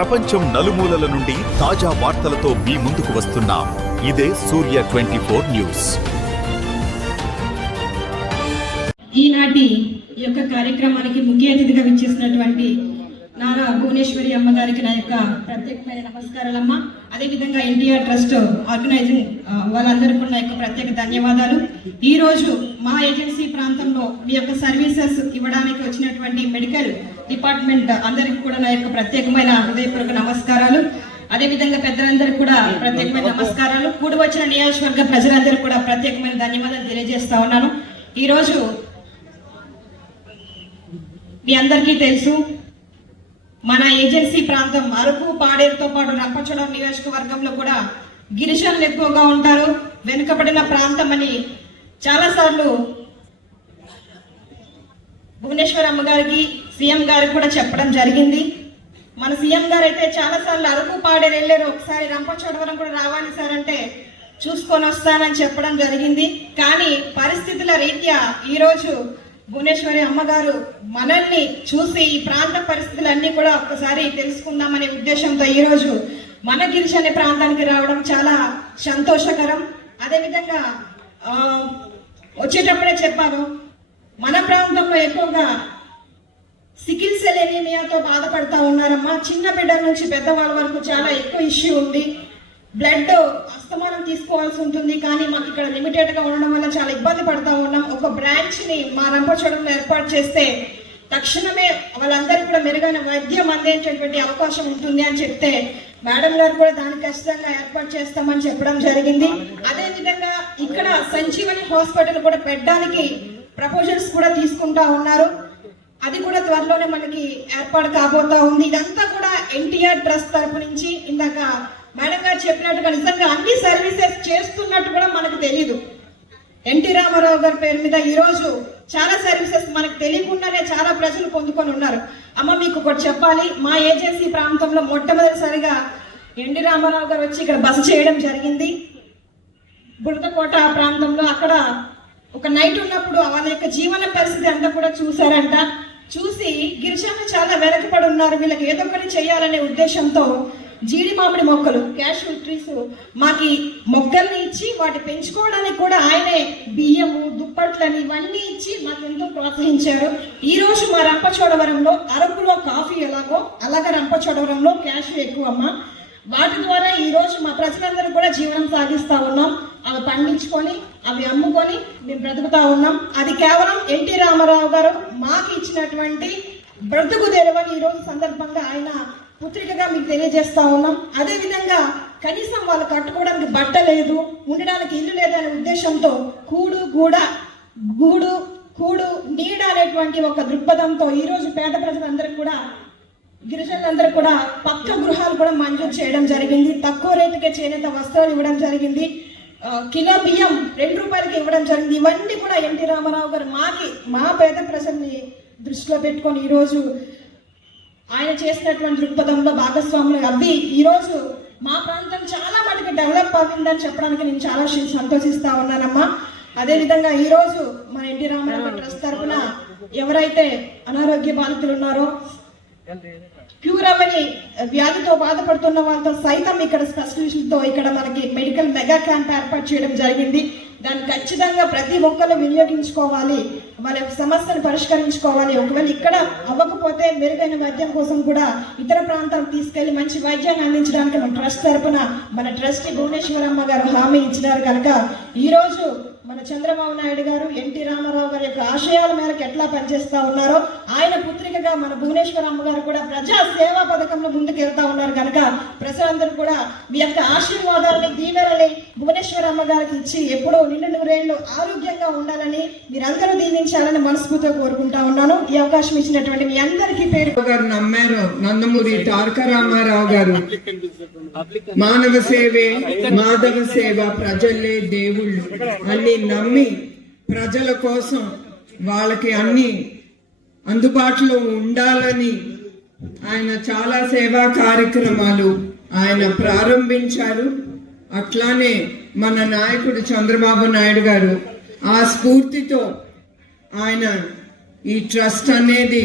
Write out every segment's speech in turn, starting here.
ప్రపంచం నలుమూలల నుండి తాజా వార్తలతో మీ ముందుకు వస్తున్నాం. ఇదే సూర్య 24 న్యూస్. ఈనాటి ఈ యొక్క కార్యక్రమానికి ముఖ్య అతిథిగా విచ్చేసినటువంటి నారా భువనేశ్వరి అమ్మగారికి నా యొక్క ప్రత్యేకమైన నమస్కారాలమ్మ. అదేవిధంగా ఎన్టీఆర్ ట్రస్ట్ ఆర్గనైజింగ్ వాళ్ళందరికీ నా యొక్క ప్రత్యేక ధన్యవాదాలు. ఈరోజు మా ఏజెన్సీ ప్రాంతంలో మీ యొక్క సర్వీసెస్ ఇవ్వడానికి వచ్చినటువంటి మెడికల్ డిపార్ట్మెంట్ అందరికీ కూడా నా యొక్క ప్రత్యేకమైన హృదయపూర్వక నమస్కారాలు. అదేవిధంగా పెద్దలందరికీ కూడా ప్రత్యేకమైన నమస్కారాలు. కూడి వచ్చిన నియోజకవర్గ ప్రజలందరూ కూడా ప్రత్యేకమైన ధన్యవాదాలు తెలియజేస్తా ఉన్నాను. ఈరోజు మీ అందరికీ తెలుసు, మన ఏజెన్సీ ప్రాంతం అరకు పాడేరుతో పాటు రంపచోడవరం నియోజకవర్గంలో కూడా గిరిజనులు ఎక్కువగా ఉంటారు. వెనుకబడిన ప్రాంతం అని చాలాసార్లు భువనేశ్వరి అమ్మగారికి సీఎం గారికి కూడా చెప్పడం జరిగింది. మన సీఎం గారు అయితే చాలాసార్లు అరకు పాడేరు వెళ్ళారు, ఒకసారి రంపచోడవరం కూడా రావాలి సార్ అంటే చూసుకొని వస్తానని చెప్పడం జరిగింది. కానీ పరిస్థితుల రీత్యా ఈరోజు భువనేశ్వరి అమ్మగారు మనల్ని చూసి ఈ ప్రాంత పరిస్థితులన్నీ కూడా ఒక్కసారి తెలుసుకుందామనే ఉద్దేశంతో ఈరోజు మన గిరిజన ప్రాంతానికి రావడం చాలా సంతోషకరం. అదేవిధంగా వచ్చేటప్పుడే చెప్పాను, మన ప్రాంతంలో ఎక్కువగా సికిల్ సెల్ ఎనీమియాతో బాధపడతా ఉన్నారమ్మా. చిన్న బిడ్డల నుంచి పెద్దవాళ్ళ వరకు చాలా ఎక్కువ ఇష్యూ ఉంది. బ్లడ్ అస్తమానం తీసుకోవాల్సి ఉంటుంది, కానీ మాకు ఇక్కడ లిమిటెడ్గా ఉండడం వల్ల చాలా ఇబ్బంది పడతా ఉన్నాం. ఒక బ్రాంచ్ని మా రంపచోడవరంలో ఏర్పాటు చేస్తే తక్షణమే వాళ్ళందరికీ కూడా మెరుగైన వైద్యం అందించేటువంటి అవకాశం ఉంటుంది అని చెప్తే మేడం గారు కూడా దానికి ఖచ్చితంగా ఏర్పాటు చేస్తామని చెప్పడం జరిగింది. అదేవిధంగా ఇక్కడ సంజీవని హాస్పిటల్ కూడా పెట్టడానికి ప్రపోజల్స్ కూడా తీసుకుంటా ఉన్నారు. అది కూడా త్వరలోనే మనకి ఏర్పాటు కాబోతా ఉంది. ఇదంతా కూడా ఎన్టీఆర్ ట్రస్ట్ తరపు నుంచి ఇందాక మేడం గారు చెప్పినట్టుగా నిజంగా అన్ని సర్వీసెస్ చేస్తున్నట్టు కూడా మనకు తెలియదు. ఎన్టీ రామారావు గారి పేరు మీద ఈరోజు చాలా సర్వీసెస్ మనకు తెలియకుండానే చాలా ప్రజలు పొందుకొని ఉన్నారు. అమ్మ మీకు ఒకటి చెప్పాలి, మా ఏజెన్సీ ప్రాంతంలో మొట్టమొదటిసారిగా ఎన్టీ రామారావు గారు వచ్చి ఇక్కడ బస చేయడం జరిగింది. బురదకోట ప్రాంతంలో అక్కడ ఒక నైట్ ఉన్నప్పుడు వాళ్ళ యొక్క జీవన పరిస్థితి అంతా కూడా చూశారంట. చూసి గిరిజనులు చాలా వెనకబడి ఉన్నారు, వీళ్ళకి ఏదో ఒకటి చేయాలనే ఉద్దేశంతో జీడి మామిడి మొక్కలు, క్యాషూ ట్రీస్ మాకి మొక్కల్ని ఇచ్చి వాటి పెంచుకోవడానికి కూడా ఆయనే బియ్యము దుప్పట్లని ఇవన్నీ ఇచ్చి మాకు ఎంతో ప్రోత్సహించారు. ఈ రోజు మా రంపచోడవరంలో అరకులో కాఫీ ఎలాగో అలాగే రంపచోడవరంలో క్యాషూ ఎక్కువమ్మ. వాటి ద్వారా ఈ రోజు మా ప్రజలందరూ కూడా జీవనం సాగిస్తా ఉన్నాం. అవి పండించుకొని అవి అమ్ముకొని మేము బ్రతుకుతా ఉన్నాం. అది కేవలం ఎన్టీ రామారావు గారు మాకు ఇచ్చినటువంటి బ్రతుకు తెరవని ఈ రోజు సందర్భంగా ఆయన పుత్రికగా మీకు తెలియజేస్తా ఉన్నాం. అదేవిధంగా కనీసం వాళ్ళు కట్టుకోవడానికి బట్ట లేదు, ఉండడానికి ఇల్లు లేదనే ఉద్దేశంతో కూడు నీడ అనేటువంటి ఒక దృక్పథంతో ఈరోజు పేద ప్రజలందరూ కూడా గిరిజనులందరూ కూడా పక్క గృహాలు కూడా మంజూరు చేయడం జరిగింది. తక్కువ రేటుకే చేనేత వస్త్రాలు ఇవ్వడం జరిగింది. కిలో బియ్యం 2 రూపాయలకి ఇవ్వడం జరిగింది. ఇవన్నీ కూడా ఎన్టీ రామారావు గారు మా పేద ప్రజల్ని దృష్టిలో పెట్టుకొని ఈరోజు ఆయన చేసినటువంటి దృక్పథంలో భాగస్వాములు అవి ఈరోజు మా ప్రాంతం చాలా మటుకు డెవలప్ అయిందని చెప్పడానికి నేను చాలా సంతోషిస్తా ఉన్నానమ్మా. అదేవిధంగా ఈరోజు మన ఎన్టీ రామారావు ట్రస్ట్ తరఫున ఎవరైతే అనారోగ్య బాధితులు ఉన్నారో, క్యూర్ అవ్వని వ్యాధితో బాధపడుతున్న వాళ్ళతో సైతం ఇక్కడ స్పెషలిస్టులతో ఇక్కడ మనకి మెడికల్ మెగా క్యాంప్ ఏర్పాటు చేయడం జరిగింది. దాన్ని ఖచ్చితంగా ప్రతి ఒక్కరు వినియోగించుకోవాలి, వాళ్ళ సమస్యను పరిష్కరించుకోవాలి. ఒకవేళ ఇక్కడ అవ్వకపోతే మెరుగైన వైద్యం కోసం కూడా ఇతర ప్రాంతాలకు తీసుకెళ్లి మంచి వైద్యాన్ని అందించడానికి మన ట్రస్ట్ తరపున మన ట్రస్టీ భువనేశ్వరమ్మ గారు హామీ ఇచ్చినారు. కనుక ఈరోజు మన చంద్రబాబు నాయుడు గారు ఎన్టీ రామారావు గారి యొక్క ఆశయాల మేరకు ఎట్లా పనిచేస్తా ఉన్నారో ఆయన పుత్రికగా మన భువనేశ్వరి అమ్మ గారు కూడా ప్రజా సేవా పథకంలో ముందుకు వెళ్తా ఉన్నారు. కనుక ప్రజలందరూ కూడా మీ యొక్క ఆశీర్వాదాలని దీవెనని భువనేశ్వరి అమ్మ గారికి ఇచ్చి ఎప్పుడూ నిండు నూరేళ్లు ఆరోగ్యంగా ఉండాలని మీరందరూ దీవించాలని మనస్ఫూర్తిగా కోరుకుంటా ఉన్నాను. ఈ అవకాశం ఇచ్చినటువంటి మీ అందరికీ పేరు గారు నమ్మారు. నందమూరి తారక రామారావు గారు మానవ సేవే మాధవ సేవ, ప్రజలే దేవుళ్ళు అన్ని నమ్మి ప్రజల కోసం వాళ్ళకి అన్ని అందుబాటులో ఉండాలని ఆయన చాలా సేవా కార్యక్రమాలు ఆయన ప్రారంభించారు. అట్లానే మన నాయకుడు చంద్రబాబు నాయుడు గారు ఆ స్ఫూర్తితో ఆయన ఈ ట్రస్ట్ అనేది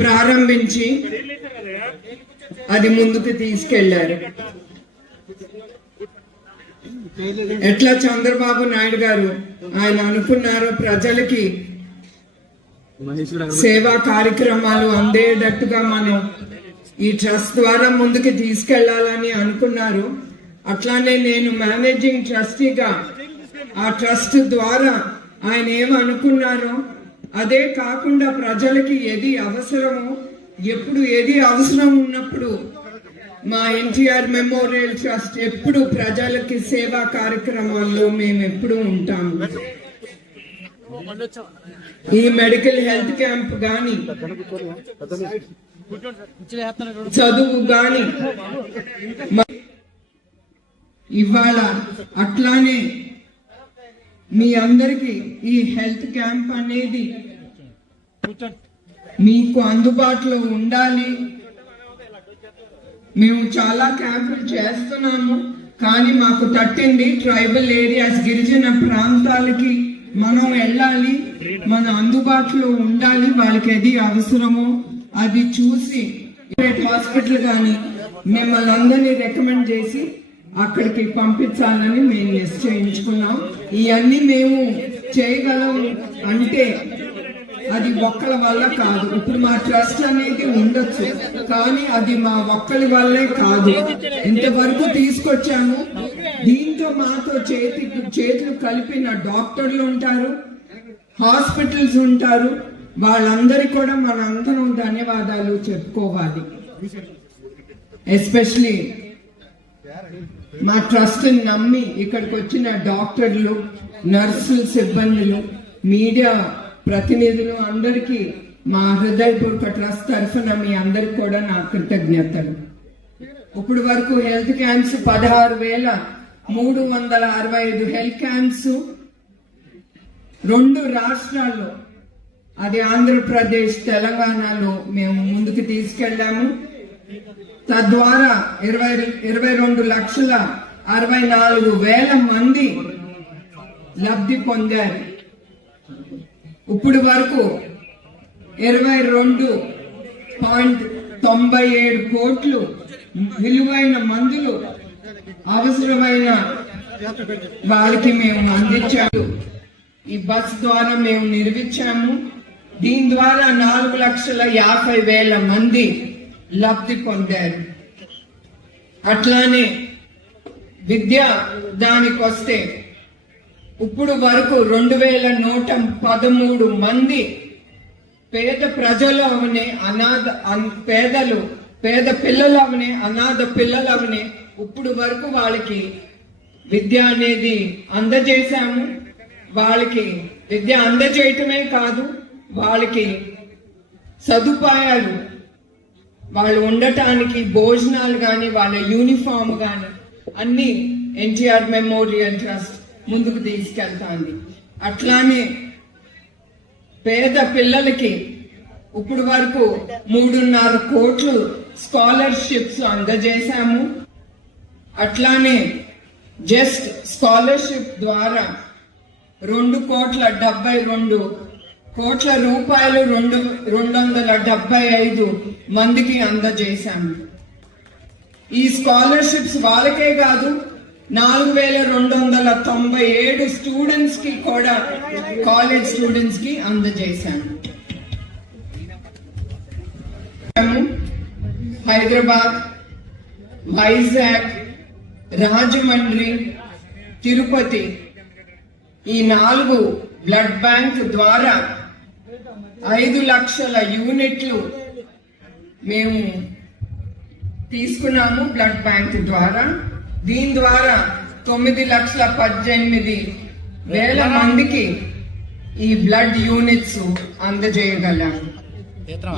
ప్రారంభించి అది ముందుకు తీసుకెళ్లారు. ఎట్లా చంద్రబాబు నాయుడు గారు ఆయన అనుకున్నారో ప్రజలకి సేవా కార్యక్రమాలు అందేటట్టుగా మనం ఈ ట్రస్ట్ ద్వారా ముందుకు తీసుకెళ్లాలని అనుకున్నారు. అట్లానే నేను మేనేజింగ్ ట్రస్టీగా ఆ ట్రస్ట్ ద్వారా ఆయన ఏమనుకున్నారో అదే కాకుండా ప్రజలకి ఏది అవసరమో ఎప్పుడు ఏది అవసరం ఉన్నప్పుడు మా ఎన్టీఆర్ మెమోరియల్ ట్రస్ట్ ఎప్పుడు ప్రజలకి సేవా కార్యక్రమాల్లో మేము ఎప్పుడు ఉంటాము. ఈ మెడికల్ హెల్త్ క్యాంప్ గాని చదువు గాని ఇవాళ అట్లానే మీ అందరికి ఈ హెల్త్ క్యాంప్ అనేది మీకు అందుబాటులో ఉండాలి. మేము చాలా క్యాంపులు చేస్తున్నాము, కానీ మాకు తట్టింది ట్రైబల్ ఏరియాస్ గిరిజన ప్రాంతాలకి మనం వెళ్ళాలి, మన అందుబాటులో ఉండాలి. వాళ్ళకి ఏది అవసరమో అది చూసి హాస్పిటల్ కానీ మిమ్మల్ని అందరినీ రికమెండ్ చేసి అక్కడికి పంపించాలని మేము నిశ్చయించుకున్నాం. ఇవన్నీ మేము చేయగలం అంటే అది ఒక్కల వల్ల కాదు. ఇప్పుడు మా ట్రస్ట్ అనేది ఉండొచ్చు, కానీ అది మా ఒక్కరి వల్లే కాదు. ఇంతవరకు తీసుకొచ్చాము. దీంతో మాతో చేతులు కలిపిన డాక్టర్లు ఉంటారు, హాస్పిటల్స్ ఉంటారు. వాళ్ళందరికీ కూడా మనందరం ధన్యవాదాలు చెప్పుకోవాలి. ఎస్పెషలీ మా ట్రస్ట్ నమ్మి ఇక్కడికి వచ్చిన డాక్టర్లు, నర్సులు, సిబ్బందులు, మీడియా ప్రతినిధులు అందరికీ మా హృదయపూర్వక ట్రస్ట్ తరఫున మీ అందరికి కూడా నా కృతజ్ఞతలు. ఇప్పుడు వరకు హెల్త్ క్యాంప్స్ 16,365 హెల్త్ క్యాంప్స్ 2 రాష్ట్రాల్లో, అది ఆంధ్రప్రదేశ్, తెలంగాణలో మేము ముందుకు తీసుకెళ్లాము. తద్వారా 22,64,000 మంది లబ్ధి పొందారు. ఇప్పుడు వరకు 22.97 కోట్లు విలువైన మందులు అవసరమైన వాళ్ళకి మేము అందించాము. ఈ బస్ ద్వారా మేము నిర్మించాము. దీని ద్వారా 4,50,000 మంది లబ్ధి పొందారు. అట్లానే విద్య దానికి వస్తే ఇప్పుడు వరకు 2,113 మంది పేద ప్రజలు అవనే పేద పిల్లలు అవనే అనాథ పిల్లలు అవనే ఇప్పుడు వరకు వాళ్ళకి విద్య అనేది అందజేశాము. వాళ్ళకి విద్య అందజేయటమే కాదు, వాళ్ళకి సదుపాయాలు, వాళ్ళు ఉండటానికి భోజనాలు కానీ వాళ్ళ యూనిఫామ్ కానీ అన్ని ఎన్టీఆర్ మెమోరియల్ ట్రస్ట్ ముందుకు తీసుకెళ్తాంది. అట్లానే పేద పిల్లలకి ఇప్పుడు వరకు 3.5 కోట్లు స్కాలర్షిప్స్ అందజేశాము. అట్లానే జస్ట్ స్కాలర్షిప్ ద్వారా 2,72,00,00,000 రూపాయలు 275 మందికి అందజేశాము. ఈ స్కాలర్షిప్స్ వాళ్ళకే కాదు, 4,297 స్టూడెంట్స్ కి కూడా, కాలేజ్ స్టూడెంట్స్ కి అందజేశాము. హైదరాబాద్, వైజాగ్, రాజమండ్రి, తిరుపతి ఈ 4 బ్లడ్ బ్యాంక్ ద్వారా 5 లక్షల యూనిట్లు మేము తీసుకున్నాము బ్లడ్ బ్యాంక్ ద్వారా. దీని ద్వారా 9,18,000 మందికి ఈ బ్లడ్ యూనిట్స్ అందజేయగలాము.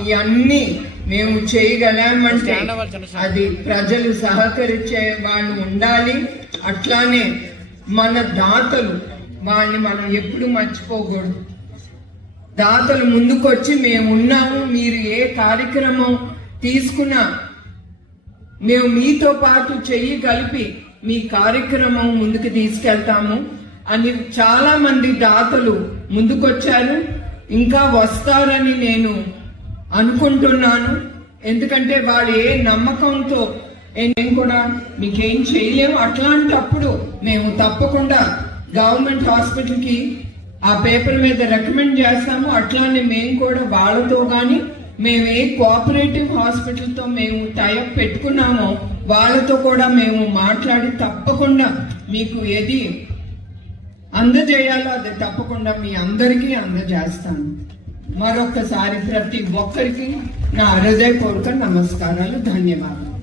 ఇవన్నీ మేము చేయగలామంటే అది ప్రజలు సహకరించే వాళ్ళు ఉండాలి. అట్లానే మన దాతలు, వాళ్ళని మనం ఎప్పుడు మర్చిపోకూడదు. దాతలు ముందుకొచ్చి మేమున్నాము, మీరు ఏ కార్యక్రమం తీసుకున్నా మేము మీతో పాటు చెయ్యి కలిపి మీ కార్యక్రమం ముందుకు తీసుకెళ్తాము అని చాలా మంది దాతలు ముందుకొచ్చారు. ఇంకా వస్తారని నేను అనుకుంటున్నాను. ఎందుకంటే వాళ్ళు ఏ నమ్మకంతో నేను కూడా మీకేం చేయలేము, అట్లాంటప్పుడు మేము తప్పకుండా గవర్నమెంట్ హాస్పిటల్కి ఆ పేపర్ మీద రికమెండ్ చేస్తాము. అట్లానే మేము కూడా వాళ్ళతో కానీ మేము ఏ కోఆపరేటివ్ హాస్పిటల్తో మేము టైఅప్ పెట్టుకున్నామో వాళ్ళతో కూడా మేము మాట్లాడి తప్పకుండా మీకు ఏది అందజేయాలో అది తప్పకుండా మీ అందరికీ అందజేస్తాను. మరొకసారి ప్రతి ఒక్కరికి నా హృదయపూర్వక నమస్కారాలు, ధన్యవాదాలు.